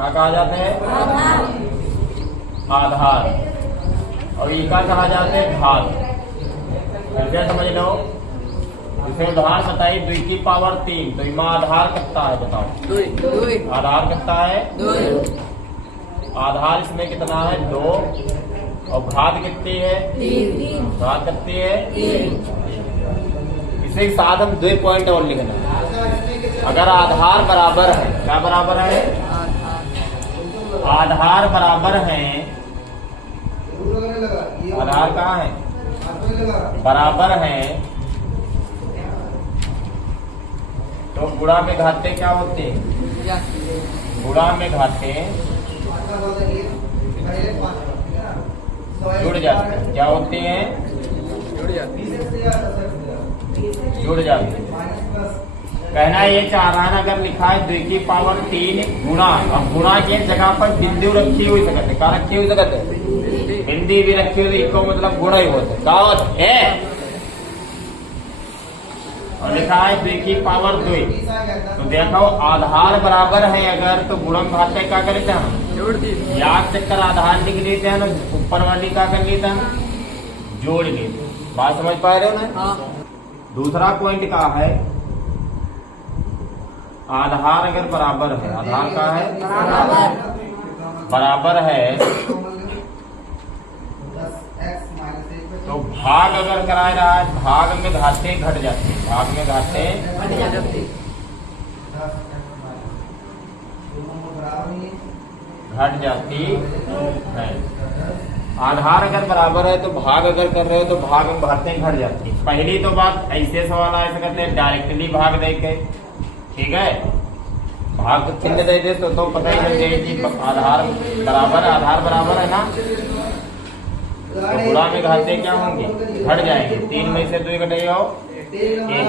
क्या कहा जाता है? आधार। और ई का कहा जाता है घात। कैसे समझ लो? इसे उदाहरण बताइए, 2 की पावर 3, तो इमा आधार कितना है बताओ? 2। आधार कितना है? 2। आधार इसमें कितना है? 2। और घात कितनी है? 3। घात कितनी है? 3। इसे साथ हम 2 पॉइंट और लिखना। अगर आधार बराबर है, क्या बराबर है? आधार बराबर है। आधार कहाँ है? बराबर है, तो गुणा में घाते क्या होते हैं? गुणा में घाते जुड़ जाते हैं। क्या होते हैं? जुड़ जाते हैं। कहना ये चाह रहा है, अगर लिखा है 2 की पावर 3 गुणा, अब गुणा की जगह पर बिंदु रखी हुई सकते है। क्या रखी हुई सकते है? बिंदी भी रखी हुई, इसको मतलब गुणा ही होता है। क्या होता है? और लिखा है 2 की पावर 2, तो देखो आधार बराबर है अगर, तो गुणम घाते क्या करते हैं? जोड़ दी। याद चक्कर आधार लिख लेते हैं ना, ऊपर वाली क्या कर लेते हैं? जोड़ लेते। बात समझ पा रहे हो ना? दूसरा पॉइंट क्या है? आधार अगर बराबर है, आधार का है बराबर है, तो भाग अगर कराया रहा है, भाग में घाते घट जाते, भाग में घाते घट जाती है। आधार अगर बराबर है तो भाग अगर कर रहे हो तो भाग में घाते घट जाती। पहली तो बात ऐसे सवाल ऐसे करते हैं डायरेक्टली भाग दे के, ठीक है? भाग तो चिन्ह दे दे तो पता ही लग जाएगी आधार बराबर, आधार बराबर है ना, तो गुणा में घाते क्या होंगे? घट जाएंगे। 3 में से 2 घटेगा 1।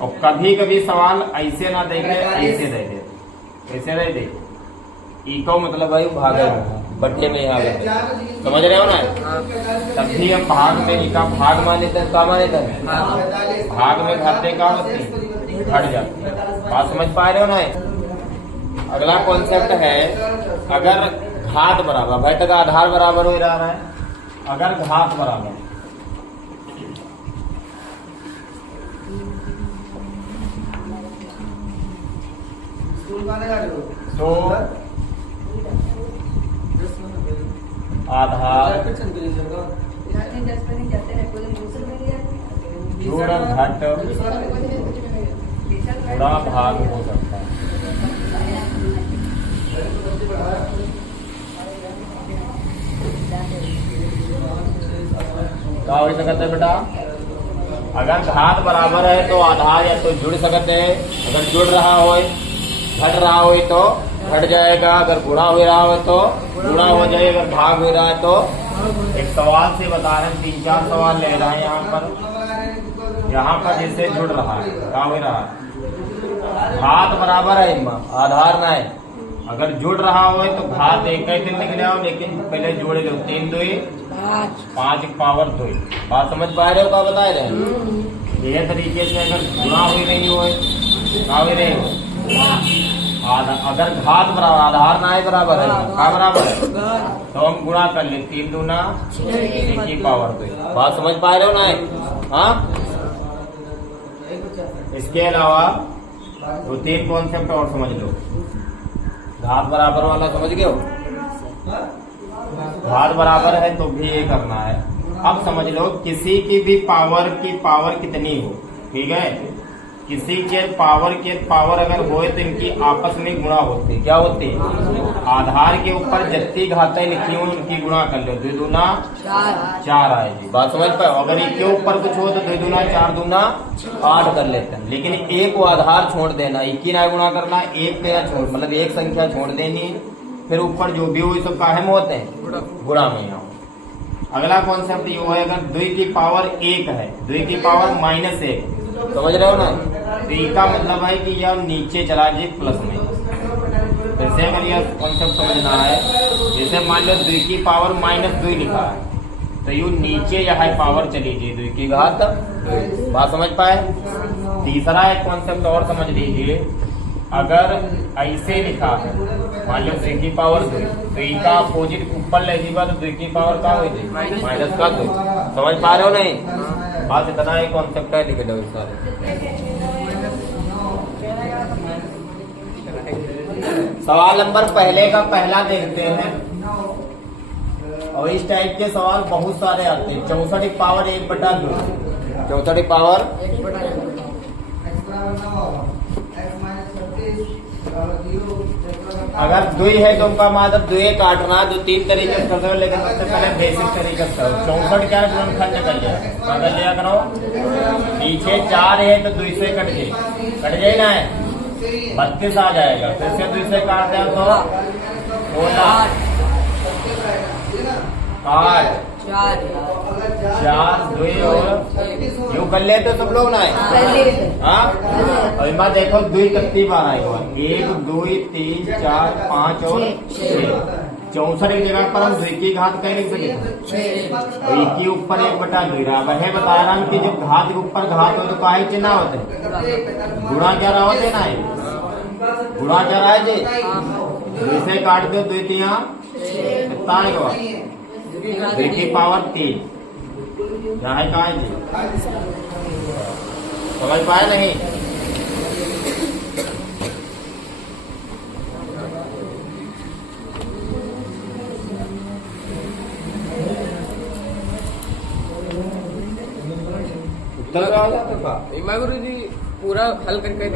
और कभी कभी सवाल ऐसे ना देखे, ऐसे दे दे, ऐसे दे दे ई को मतलब भाई भाग बट्टे में यहाँ समझ रहे हो ना? तभी हम भाग में ई का भाग मान लेते हैं। क्या मान लेते हैं? भाग में घाते का होते घट जाते हैं। बात समझ पा रहे हो ना? अगला कॉन्सेप्ट है, अगर घात बराबर, भाई तक आधार बराबर हो रहा है, अगर घात बराबर तो आधार जोड़ घट गुणा भाग हो सकता है। क्या हो सकता है बेटा? अगर घात बराबर है तो आधार या तो जुड़ सकते हैं, अगर जुड़ रहा हो, घट रहा हो तो घट जाएगा, अगर गुणा हो रहा हो तो गुणा हो जाएगा, अगर भाग हो रहा है तो। एक सवाल से बता रहे हैं, 3-4 सवाल ले रहा है यहाँ पर जैसे जुड़ रहा है, क्या हो रहा है? घात बराबर है, आधार ना है। अगर जुड़ रहा हो तो घात एक ही दिन लिख जाओ, लेकिन पहले जोड़ लो। 3 2 5 पावर 2। बात समझ पा रहे हो? क्या बता रहे हैं? यह तरीके से अगर गुणा हुई नहीं हो, क्या हुई नहीं हो, अगर घात बराबर, आधार ना है बराबर है, क्या बराबर है, तो हम गुणा कर ले। 3 दूना 6 की पावर 2। बात समझ पा रहे हो ना? हाँ, इसके अलावा 2-3 कॉन्सेप्ट और समझ लो। घात बराबर वाला समझ गए हो? घात बराबर है तो भी ये करना है। अब समझ लो, किसी की भी पावर की पावर कितनी हो, ठीक है? किसी के पावर अगर होए तो इनकी आपस में गुणा होती। क्या होती? आधार के ऊपर जितनी घातें लिखी हुई उनकी गुणा कर लो। 2 दूना 4 आएगी। बात समझ पाए? अगर इसके ऊपर कुछ हो तो 2 दूना 4 दूना 8 कर लेते हैं, लेकिन एक को आधार छोड़ देना, एक ही ना गुणा करना, एक पे छोड़, मतलब एक संख्या छोड़ देनी, फिर ऊपर जो भी हो सब काहे में होते हैं? गुणा में। यहाँ अगला कॉन्सेप्ट ये है, अगर 2 की पावर 1 है, 2 की पावर -1, समझ रहे हो ना? तो ई का मतलब है कि यह नीचे चला जाए प्लस में। जैसे अगर यह कॉन्सेप्ट समझना है, जैसे मान लो 2 की पावर -2 लिखा है, तो यू नीचे यहाँ पावर चली जाए 2 की घात 2। बात समझ पाए? तीसरा एक कॉन्सेप्ट और समझ लीजिए, अगर ऐसे लिखा है मान लो 2 की पावर 2, 2 का अपोजिट ऊपर ले जीवा तो 2 की पावर का हो जाए माइनस का 2। समझ पा रहे हो नहीं? बस इतना ही कॉन्सेप्ट है, लिख दो सारे। सवाल नंबर पहले का पहला देखते हैं। और इस टाइप के सवाल बहुत सारे आते हैं। 64 की पावर 1/2, 64 की पावर अगर 2 है तो उनका मतलब 2 काटना, जो 3 तरीके से करते हो, लेकिन सबसे पहले बेसिक तरीके से 64 क्या गुणनखंड कर लिया, बदल लिया करो। पीछे 4 है तो 2 से कट जाए ना, 32 आ जाएगा। फिर से 2 से काट दिया तो 16, 8, 4, 2 और यू कर ले तो सब लोग ना है। हाँ, और इमा देखो 2 कितनी बार आएगा, 1, 2, 3, 4, 5 और 6। 64 की जगह पर हम 2 की घात कहीं लिख सके, और 1 के ऊपर 1/2 रहा। वह बता रहा हूँ कि जब घात के ऊपर घात हो तो काहे चिन्ह होते, गुणा क्या रहा होते ना, गुणा क्या रहा है जी। 2 से काट दो, 2 3 कितना आएगा, 2 की पावर 3 क्या है, कहा है जी। समझ पाए नहीं? उत्तर गुरु जी पूरा हल करके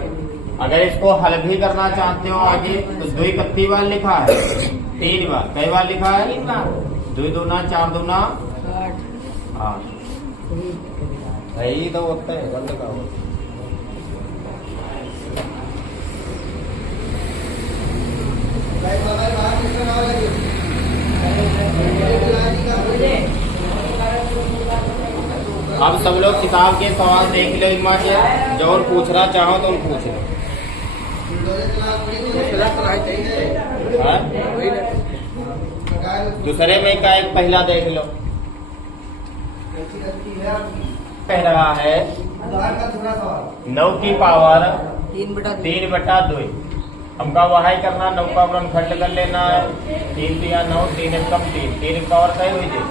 अगर इसको हल भी करना चाहते हो आगे तो 2 कितनी बार लिखा है, 3 बार। कई बार लिखा है, 2 दूना 4 दूना 8। सही तो होता है, बंद का होता है। अब सब लोग किताब के सवाल देख लो, इमा से जो और पूछना चाहो तो पूछ लो। दूसरे में का एक पहला देख लो, कह रहा है 9 की पावर 3/2। हमका वह ही करना, 9 का गुणनखंड कर लेना है। 3 3 9, 3 कम 3, 3 की पावर कही हुई थी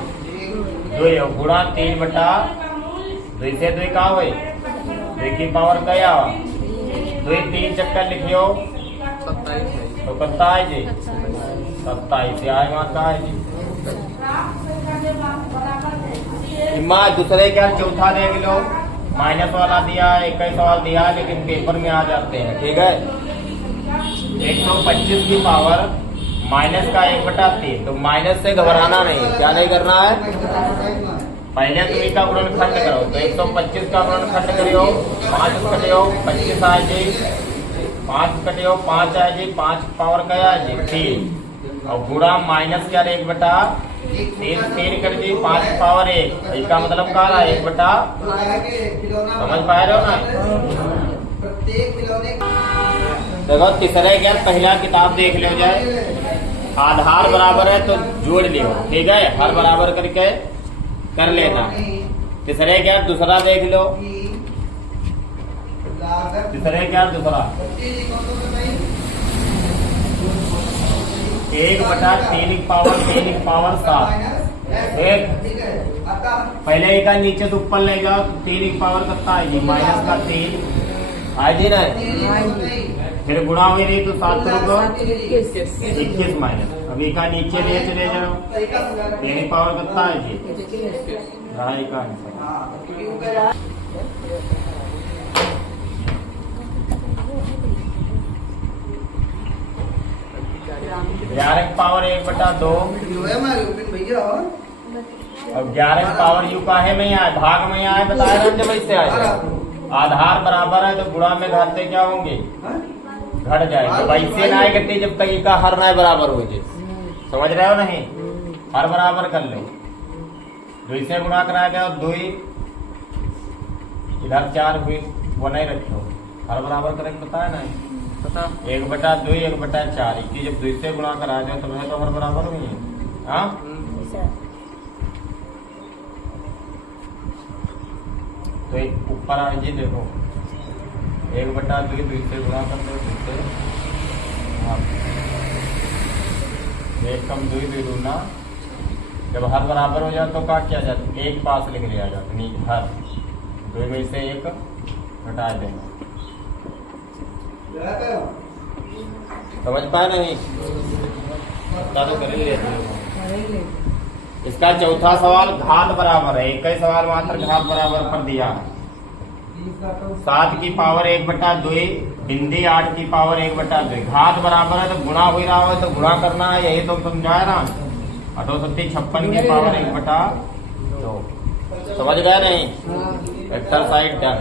2 गुणा 3/2 से 2 का हुई, 2 की पावर क्या, 2 3 चक्कर लिखियो तो कितना है जी, 27 से आए माता है जी। इमा दूसरे क्या चौथा देख लो, माइनस वाला दिया है, 21 सवाल दिया है, लेकिन पेपर में आ जाते हैं। ठीक है, 125 की पावर माइनस का 1/3, तो माइनस से घबराना नहीं, क्या नहीं करना है, पहले 2 का गुणनखंड करो। तो 125 का गुणनखंड करियो, 5 कटियो 25 आए जी, 5 कटियो 5 आए जी, 5 पावर क्या है जी 3, और गुणा माइनस क्या 1/3 कर दी, 5 पावर 1, इसका मतलब क्या रहा 1/, समझ पा रहे हो ना। देखो तीसरे ज्ञान पहला किताब देख लो जाए, आधार बराबर है तो जोड़ लियो, ठीक है, हर बराबर करके कर लेना। तीसरे ज्ञान दूसरा देख लो, तीसरे ज्ञान दूसरा 1/3 की पावर 3 की पावर 7। एक पहले एक का नीचे से ऊपर ले जाओ तो 3 की पावर कितना आएगी, माइनस का 3 आएगी ना, फिर गुणा हुई रही तो 7 करोगे 21 माइनस। अभी का नीचे ले चले जाओ, 3 की पावर कितना है जी, ढाई का आंसर। ग्यारह की पावर 1/2 और 11 की पावर यू का है में आए, भाग में आए, बताया ना जब इससे आए। आधार बराबर है तो गुणा में घाते क्या होंगे, घट जाएंगे। वैसे ना आए घटते जब तक इसका हर ना बराबर हो जाए, समझ रहे हो नहीं, हर बराबर कर लो। 2 से गुणा कराया गया, 2 इधर 4 हुई, वो नहीं रखो, हर बराबर करेंगे, बताया ना 1/2 1/4 की जब 2 से गुणा कराया जाए तो वह तो हर बराबर हुई है। हाँ, तो एक ऊपर आ जी, देखो 1/2 2 से गुणा कर दो, 2 से एक कम दुई दुई दूना, जब हर बराबर हो जाए तो क्या किया जाता, एक पास लिख लिया जाता, नहीं हर दो में से एक घटा देना। समझ पाए नहीं? तो कर ही लेते हो। इसका चौथा सवाल घात बराबर है, एक ही सवाल मात्र घात बराबर पर दिया है। 7 की पावर 1/2, हिंदी 8 की पावर 1/2। घात बराबर है तो गुणा हो रहा हो तो गुणा करना है, यही तो समझाया ना। 856 की पावर 1/2। समझ गए नहीं? Exercise done.